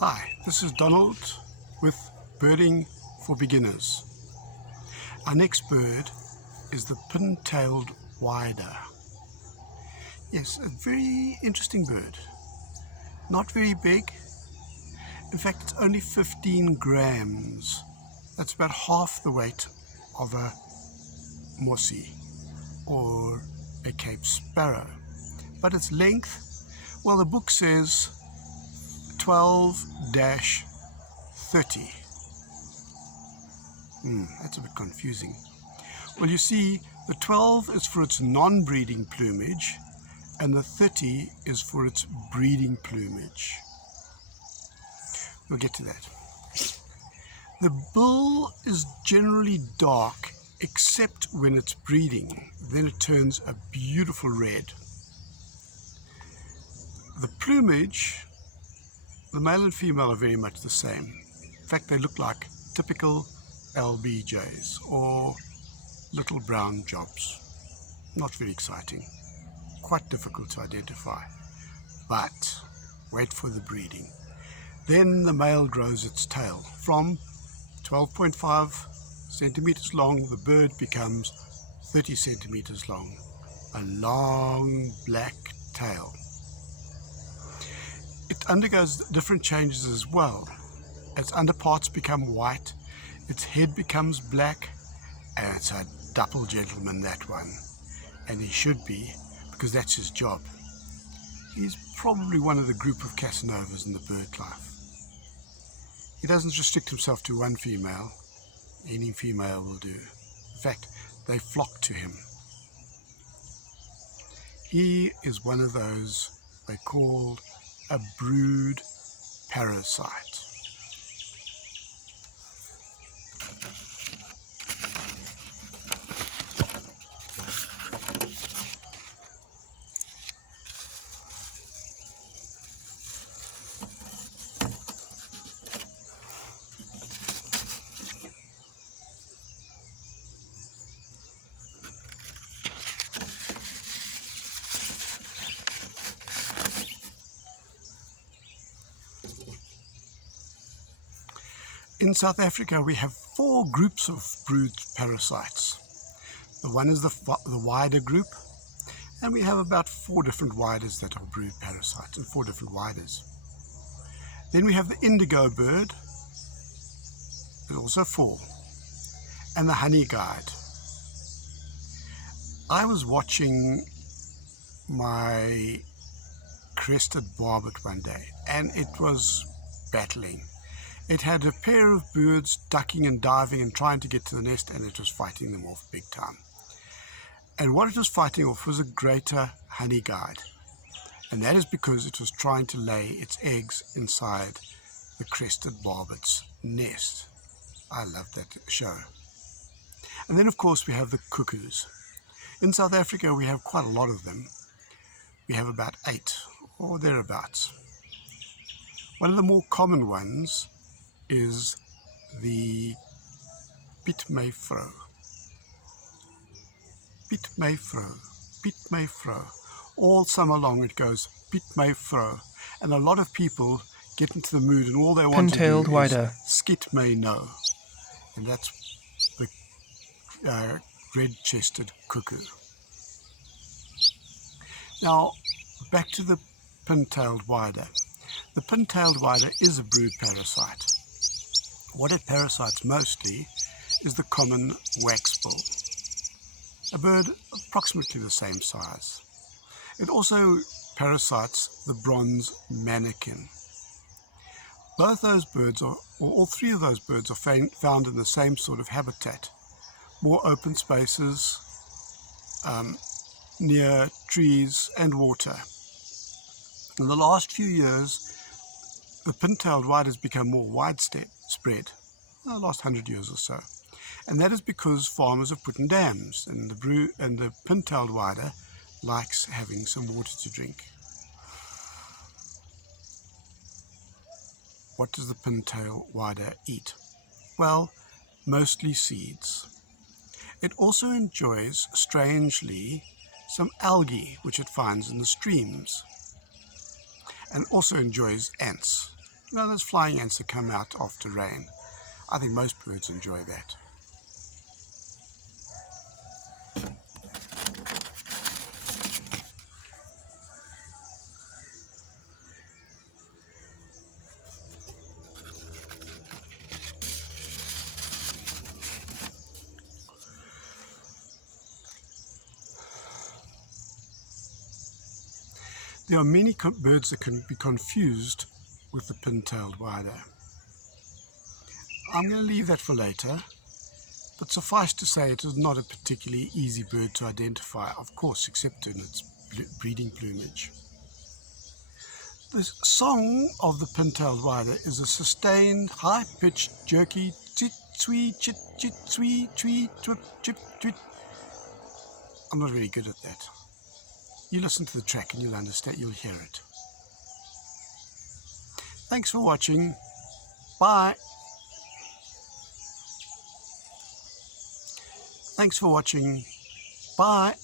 Hi, this is Donald with Birding for Beginners. Our next bird is the Pin-Tailed Whydah. Yes, a very interesting bird. Not very big. In fact, it's only 15 grams. That's about half the weight of a mossie or a Cape sparrow. But its length, well, the book says 12-30. That's a bit confusing. Well, you see, the 12 is for its non-breeding plumage and the 30 is for its breeding plumage. We'll get to that. The bill is generally dark except when it's breeding. Then it turns a beautiful red. The plumage, the male and female are very much the same. In fact, they look like typical LBJs or little brown jobs. Not very exciting, quite difficult to identify. But wait for the breeding. Then the male grows its tail. From 12.5 centimeters long, the bird becomes 30 centimeters long. A long black tail. It undergoes different changes as well. Its underparts become white, its head becomes black, and it's a dapper gentleman, that one. And he should be, because that's his job. He's probably one of the group of Casanovas in the bird life. He doesn't restrict himself to one female. Any female will do. In fact, they flock to him. He is one of those they call a brood parasite. In South Africa, we have 4 groups of brood parasites. The one is the Whydah group, and we have about 4 different Whydahs that are brood parasites, and 4 different Whydahs. Then we have the indigo bird, there's also 4, and the honey guide. I was watching my crested barbet one day, and it was battling. It had a pair of birds ducking and diving and trying to get to the nest, and it was fighting them off big time. And what it was fighting off was a greater honey guide. And that is because it was trying to lay its eggs inside the crested barbet's nest. I love that show. And then, of course, we have the cuckoos. In South Africa, we have quite a lot of them. We have about 8 or thereabouts. One of the more common ones is the pitmevrou. Pitmevrou, pitmevrou. All summer long it goes pitmevrou, and a lot of people get into the mood and all they want Pin-Tailed to do Whydah. is skit may know, and that's the red-chested cuckoo. Now back to the Pin-Tailed Whydah. The Pin-Tailed Whydah is a brood parasite. What it parasites mostly is the common waxbill, a bird approximately the same size. It also parasites the bronze manakin. Both those birds, or all 3 of those birds, are found in the same sort of habitat, more open spaces, near trees and water. In the last few years, the Pin-Tailed Whydah has become more widespread, the last 100 years or so. And that is because farmers have put in dams, and the Pin-Tailed Whydah likes having some water to drink. What does the Pin-Tailed Whydah eat? Well, mostly seeds. It also enjoys, strangely, some algae which it finds in the streams, and also enjoys ants. You know, those flying ants that come out after rain. I think most birds enjoy that. There are many birds that can be confused with the Pin-Tailed Whydah. I'm going to leave that for later, but suffice to say it is not a particularly easy bird to identify, of course, except in its breeding plumage. The song of the Pin-Tailed Whydah is a sustained, high-pitched, jerky chit-twee, chit-chit-twee, tweet, twip, chip, tweet. I'm not very good at that. You listen to the track and you'll understand, you'll hear it. Thanks for watching. Bye. Thanks for watching. Bye.